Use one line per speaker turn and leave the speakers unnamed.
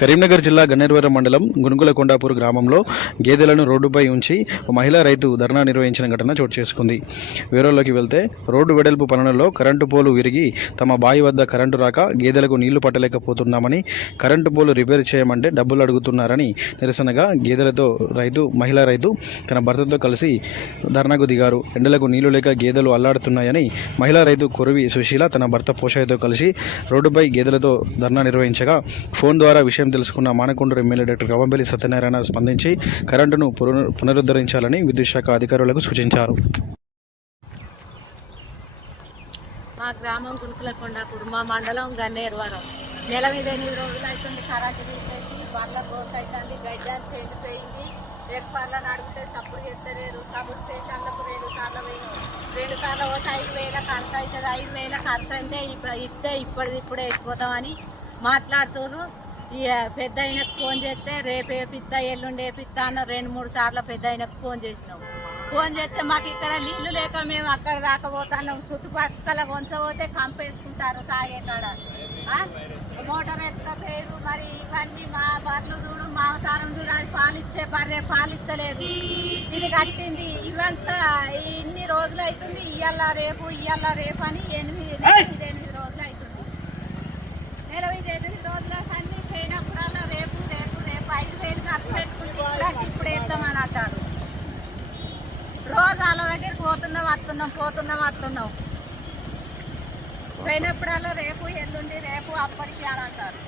కరీంనగర్ జిల్లా గన్నేరువరం మండలం గునుగుల కొండాపూర్ గ్రామంలో గేదెలను రోడ్డుపై ఉంచి మహిళా రైతు ధర్నా నిర్వహించిన ఘటన చోటు చేసుకుంది. వివరాల్లోకి వెళ్తే రోడ్డు వెడల్పు పనులలో కరెంటు పోలు విరిగి తమ బావి వద్ద కరెంటు రాక గేదెలకు నీళ్ళు పట్టలేకపోతున్నామని కరెంటు పోలు రిపేర్ చేయమంటే డబ్బులు అడుగుతున్నారని నిరసనగా గేదెలతో రైతు మహిళా రైతు తన భర్తతో కలిసి ధర్నాకు దిగారు. ఎండలకు నీళ్ళు లేక గేదెలు అల్లాడుతున్నాయని మహిళా రైతు కొరివి సుశీల తన భర్త పోషయ్యతో కలిసి రోడ్డుపై గేదెలతో ధర్నా నిర్వహించగా ఫోన్ ద్వారా విషయం తెలుసుకున్న మానకొండూరు ఎమ్మెల్యే డాక్టర్ రవంబెల్లి సత్యనారాయణ స్పందించి కరెంటును పునరు- పునరుద్ధరించాలని విద్యుత్ శాఖ అధికారులకు సూచించారు.
మా గ్రామం గురుకులకొండ కుర్మా మండలం గన్నేరువరం. నెల మీద ఎనిమిది రోజులు అవుతుంది కరెంటు తీసేసి బర్ల గోత అవుతుంది గడ్డి అంతా ఎండిపోయింది రేపు పర్ల నడిపితే సప్పుడు ఎత్తలేరు. సబుడు స్టేషన్లకు రెండు సార్లు పోయినాం. రెండు సార్లు పోతే ఐదు వేల ఖర్చు అవుతుంది. ఐదు వేల ఖర్చు అయితే ఇప్ప- ఇస్తే ఇప్పటిది ఇప్పుడే వేసిపోతామని మాట్లాడుతున్నారు ఇక పెద్ద ఆయనకు ఫోన్ చేస్తే రేపు వేపిస్తా ఎల్లుండి వేపిస్తా అన్న రెండు మూడు సార్లు పెద్ద ఆయనకు ఫోన్ చేసినాం. ఫోన్ చేస్తే మాకు ఇక్కడ నీళ్ళు లేక మేము అక్కడ దాకా పోతున్నాం. చుట్టుపక్కల కొంచపోతే కంపేసుకుంటారు తాగే కాడ? మోటార్ ఎత్తకపోయారు మరి ఇవన్నీ మా బర్రెలు చూడు మా అవతారం చూడు అది పాలిచ్చే బర్రె పాలిస్తలేదు ఇది కట్టింది ఇవంతా ఇన్ని రోజులు అవుతుంది ఇయ్యాల రేపు ఇయ్యాల రేపు అని ఎనిమిది ఎనిమిది ఎనిమిది రోజులు అవుతుంది నెల ఇది ఎనిమిది రోజుల సన్ని పోయినప్పుడల్లా రేపు రేపు రేపు ఐదు వేలు ఖర్చు పెట్టుకుంటే ఇట్లాంటి ఇప్పుడు వేద్దామని అంటారు రోజు వాళ్ళ దగ్గరికి పోతున్నాం వస్తున్నాం పోతున్నాం వస్తున్నాం. పోయినప్పుడల్లా రేపు ఎల్లుండి రేపు అప్పటికి అని అంటారు.